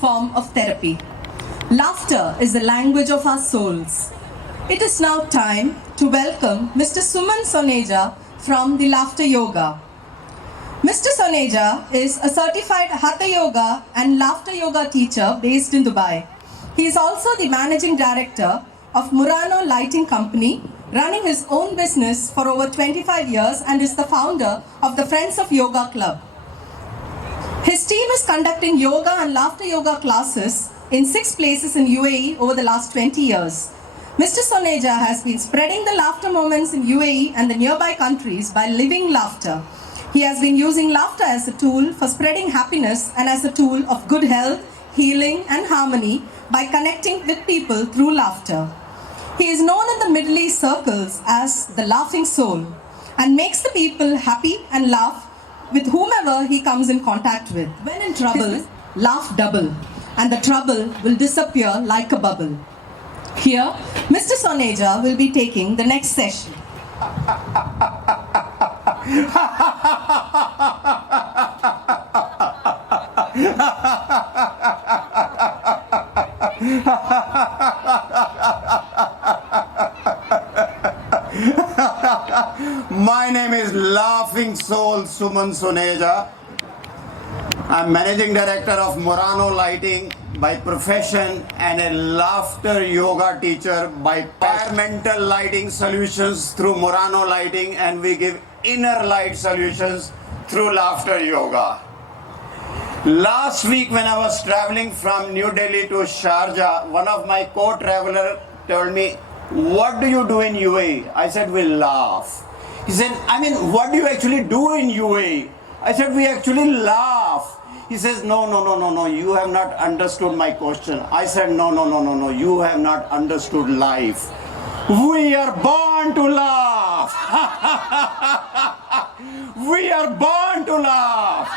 form of therapy. Laughter is the language of our souls. It is now time to welcome Mr. Suman Soneja from the Laughter Yoga. Mr. Soneja is a certified Hatha Yoga and Laughter Yoga teacher based in Dubai. He is also the managing director of Murano Lighting Company, running his own business for over 25 years, and is the founder of the Friends of Yoga Club. His team is conducting yoga and laughter yoga classes in 6 places in UAE over the last 20 years. Mr. Soneja has been spreading the laughter moments in UAE and the nearby countries by living laughter. He has been using laughter as a tool for spreading happiness and as a tool of good health, healing and harmony by connecting with people through laughter. He is known in the Middle East circles as the laughing soul and makes the people happy and laugh with whomever he comes in contact with. When in trouble, laugh double and the trouble will disappear like a bubble. Here, Mr. Soneja will be taking the next session. My name is Laughing Soul Suman Soneja. I'm managing director of Murano Lighting by profession and a laughter yoga teacher by environmental lighting solutions through Murano Lighting, and we give inner light solutions through laughter yoga. Last week when I was traveling from New Delhi to Sharjah, one of my co-traveler told me, "What do you do in UAE?" I said, "We laugh." He said, "What do you actually do in UAE?" I said, "We actually laugh." He says, no, you have not understood my question. I said, no, you have not understood life. We are born to laugh. We are born to laugh.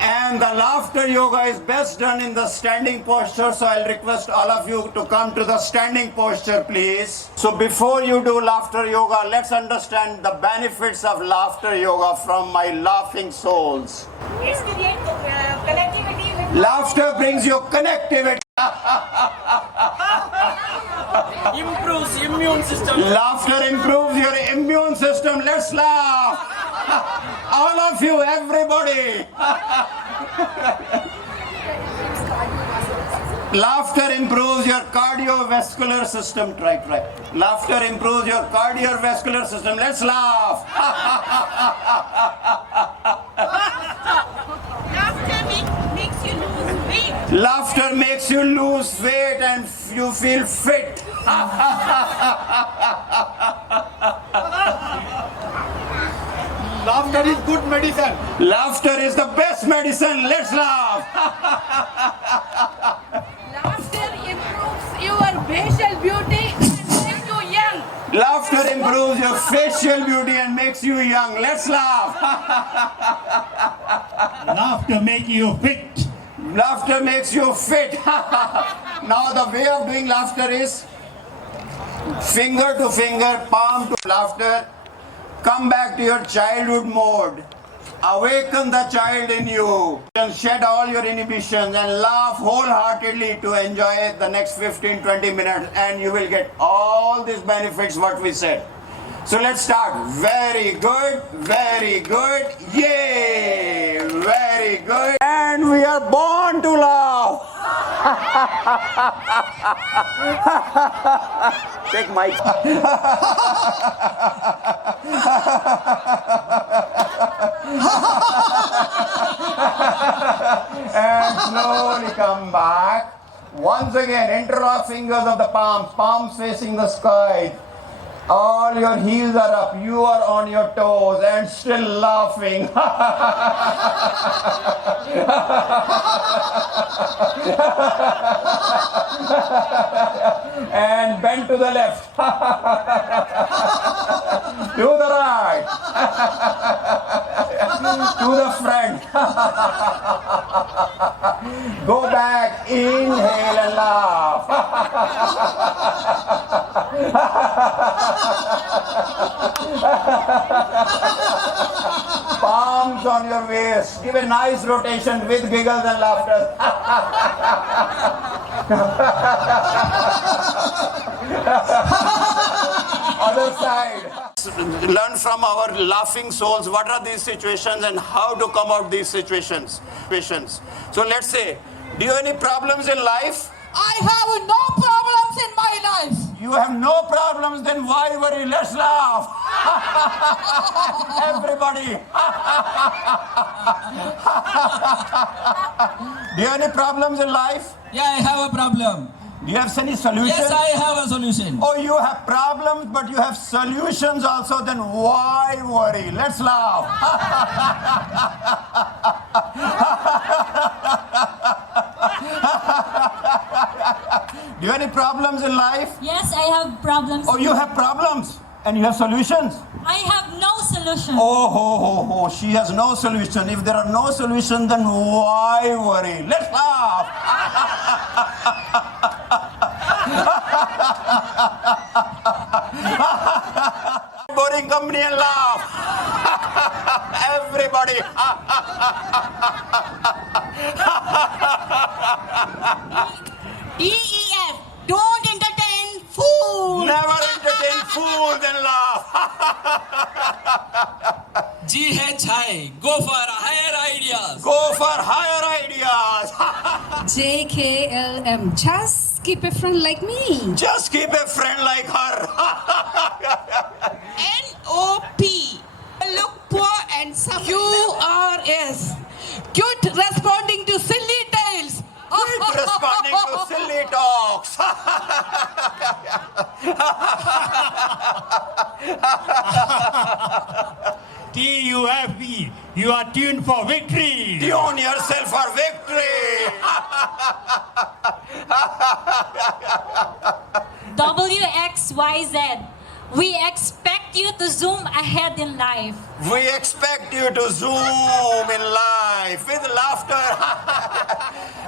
And the laughter yoga is best done in the standing posture, so I'll request all of you to come to the standing posture, please. So before you do laughter yoga, let's understand the benefits of laughter yoga from my laughing souls. It's connectivity with Laughter brings you connectivity. Improves immune system. Laughter improves your immune system. Let's laugh. All of you, everybody. Laughter improves your cardiovascular system. Try. Laughter improves your cardiovascular system. Let's laugh. Laughter makes you lose weight. Laughter makes you lose weight and you feel fit. Laughter is good medicine. Laughter is the best medicine. Let's laugh. Laughter improves your facial beauty and makes you young. Laughter improves your facial beauty and makes you young. Let's laugh. Laughter makes you fit. Laughter makes you fit. Now the way of doing laughter is finger to finger, palm to laughter. Come back to your childhood mode. Awaken the child in you and shed all your inhibitions and laugh wholeheartedly to enjoy the next 15-20 minutes, and you will get all these benefits what we said. So let's start. Very good, very good. Yay! Very good. And we are born to laugh. Take mic. And slowly come back. Once again, interlock fingers of the palms, palms facing the sky. All your heels are up, you are on your toes and still laughing. And bend to the left. To the right. To the front. Go back, inhale and laugh. Palms on your waist. Give a nice rotation with giggles and laughter. Other side. Learn from our laughing souls what are these situations and how to come out these situations. So let's say, do you have any problems in life? I have no problems in my life. You have no problems, then why worry? Let's laugh. Everybody. Do you have any problems in life? Yeah, I have a problem. Do you have any solution? Yes, I have a solution. Oh, you have problems, but you have solutions also, then why worry? Let's laugh. Do you have any problems in life? Yes, I have problems. Oh, you have problems and you have solutions? I have no solution. Oh, she has no solution. If there are no solutions, then why worry? Let's laugh. Boring company and laugh. Everybody. DEF, don't entertain fools. Never entertain fools and laugh. GHI, go for higher ideas. Go for higher ideas. JKLM, just keep a friend like me. Just keep a friend like her. NOP, look poor and suffer. QRS, cute responding to silly tales. Keep responding to silly talks. TUFB, you are tuned for victory. Tune yourself for victory. WXYZ, we expect you to zoom ahead in life. We expect you to zoom in life with laughter.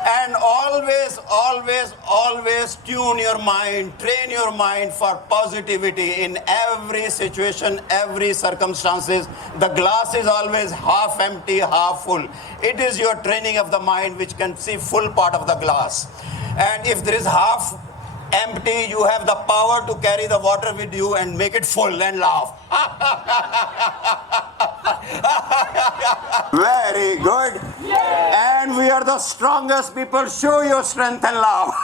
And always tune your mind, train your mind for positivity in every situation, every circumstances. The glass is always half empty, half full. It is your training of the mind which can see full part of the glass. And if there is half empty, you have the power to carry the water with you and make it full and laugh. Very good. And we are the strongest people. Show your strength and laugh.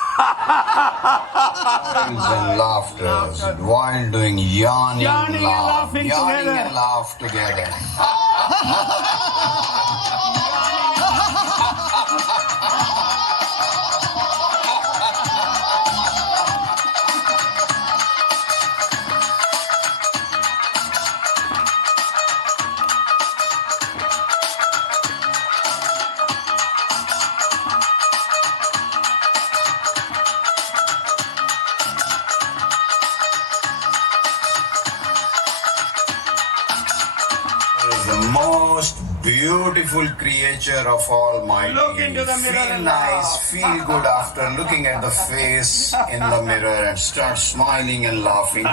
And laughter, while doing yawning Yawning and laugh, laughing yawning together. and laugh together. The most beautiful creature of Almighty. Look into the mirror Feel and nice, laugh. feel good after looking at the face in the mirror and start smiling and laughing.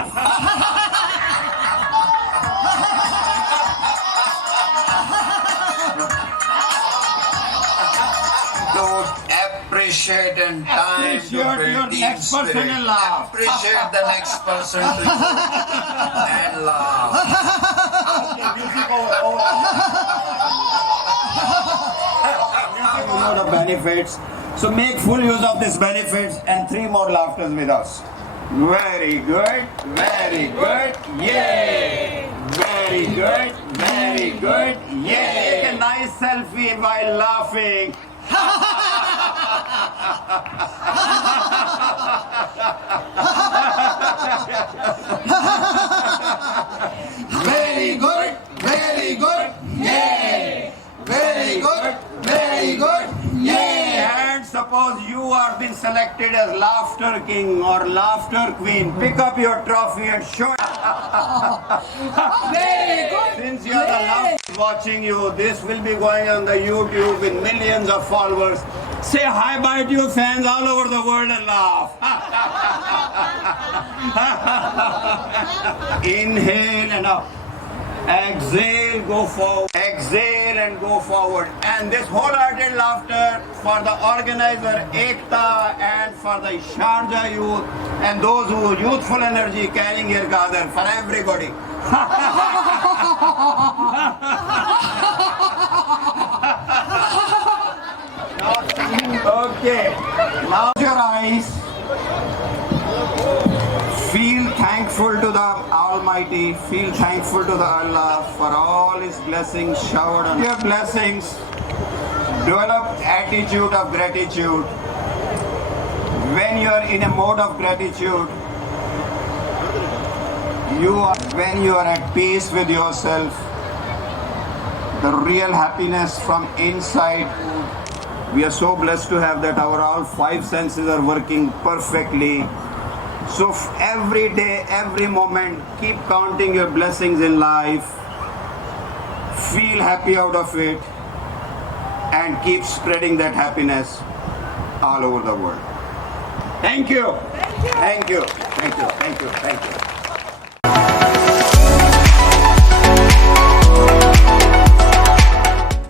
Don't appreciate and time to Appreciate build your team next person spirit. and laugh. Appreciate the next person to and laugh. You know the benefits. So make full use of these benefits and 3 more laughters with us. Very good, very good, yay! Very good, very good, yay! Take a nice selfie while laughing. Very good, very good, yay! Very good, very good, yay! And suppose you are being selected as Laughter King or Laughter Queen. Pick up your trophy and show it. Very good. Since you are the laughter watching you, this will be going on the YouTube with millions of followers. Say hi bye to your fans all over the world and laugh. Inhale and up. Exhale, go forward. Exhale and go forward. And this wholehearted laughter for the organizer Ekta and for the Sharjah youth and those who youthful energy carrying here gather for everybody. Okay, now your eyes. Feel thankful to the Almighty, feel thankful to the Allah for all His blessings showered on your blessings. Develop attitude of gratitude. When you are in a mode of gratitude, when you are at peace with yourself, the real happiness from inside. We are so blessed to have that our all five senses are working perfectly. So every day, every moment, keep counting your blessings in life. Feel happy out of it. And keep spreading that happiness all over the world. Thank you. Thank you. Thank you. Thank you. Thank you.